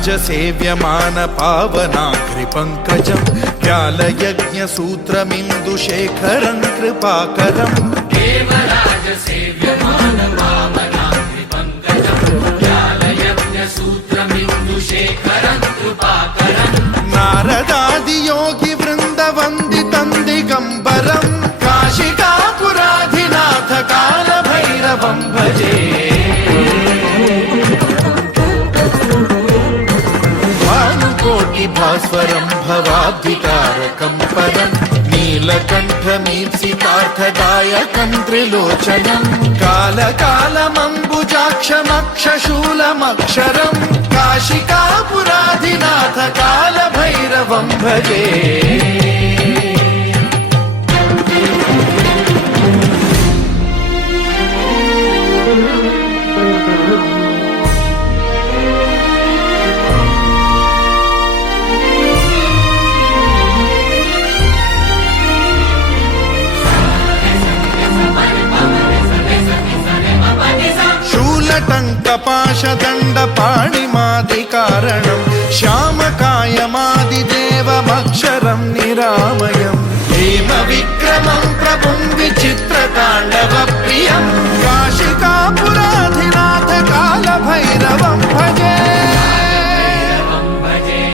सेव्यमान पावनाग्रिपङ्कजं व्यालयज्ञसूत्रमिन्दुशेखरं कृपाकरम् देवराज सेव्यमान पावनाग्रिपङ्कजं व्यालयज्ञसूत्रमिन्दुशेखरं कृपाकरम् नारदादियोगिवृन्दवन्दितं दिगम्बरं काशिकापुराधिनाथ कालभैरवं भजे भास्वरं भवाब्धिकारकं परं नीलकण्ठमीप्सितार्थदायकं त्रिलोचनं कालकालमम्बुजाक्षमक्षशूलमक्षरं काशिकापुराधिनाथ कालभैरवं भजे टङ्कपाशदण्डपाणिमादिकारणं श्यामकायमादिदेवमक्षरं निरामयं हेमविक्रमं प्रभुं विचित्रताण्डवप्रियं काशिका